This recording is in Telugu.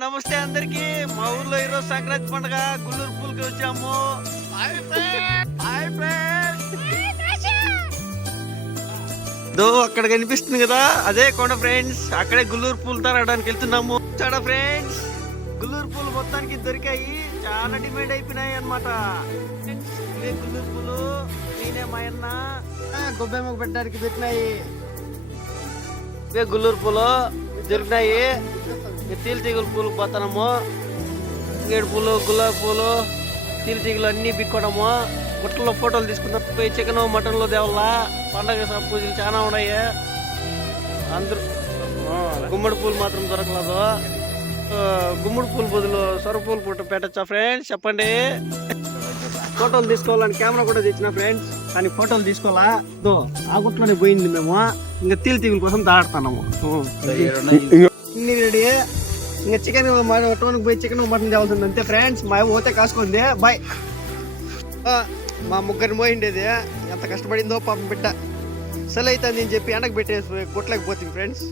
నమస్తే అందరికి. మా ఊర్లో ఈరోజు సంక్రాంతి పండుగ గుల్లూరు పూలకి వచ్చాము. దో అక్కడ కనిపిస్తుంది కదా, అదే కొండ ఫ్రెండ్స్. అక్కడే గుల్లూరు పూలు తరగడానికి వెళ్తున్నాము. చూడ ఫ్రెండ్స్, గుల్లూరు పూలు మొత్తానికి దొరికాయి, చాలా డిమాండ్ అయిపోయినాయి అన్నమాట. ఇవే గుల్లూరు పూలు, నేనే మా అన్న గొబ్బెమ్మకు పెట్టడానికి పెట్టినాయి. ఇవే గుల్లూరు పూలు దొరికినాయి. తీగల పూలు పోతాము, గేడు పూలు, గులాబీ పూలు, తీగలు అన్ని బిక్కోవడము. గుట్టలో ఫోటోలు తీసుకుంటాం. పోయి చికెన్ మటన్లో దేవల్లా పండగ పూజలు చాలా ఉన్నాయి. అందరూ గుమ్మడి పూలు మాత్రం దొరకలేదు. గుమ్మడి పూల బదులు సొర పూలు పుట్టు పెట్టచ్చా ఫ్రెండ్స్, చెప్పండి. ఫోటోలు తీసుకోవాలని కెమెరా కూడా తెచ్చిన ఫ్రెండ్స్, కానీ ఫోటోలు తీసుకోవాలా. దో ఆ గుట్లోనే పోయింది. మేము ఇంకా తీగల కోసం దాడుతున్నాము. ఇన్ని రెడీ. ఇంకా చికెన్ టోన్కి పోయి చికెన్ మటన్ తేవాల్సింది అంతే ఫ్రెండ్స్. మా పోతే కాసుకుంది. బాయ్. మా ముగ్గురిని పోయిండేది, ఎంత కష్టపడిందో పాపం బిడ్డ. సెల్ అవుతుంది అని చెప్పి ఎండకు పెట్టేసి గుట్లకి పోతుంది ఫ్రెండ్స్.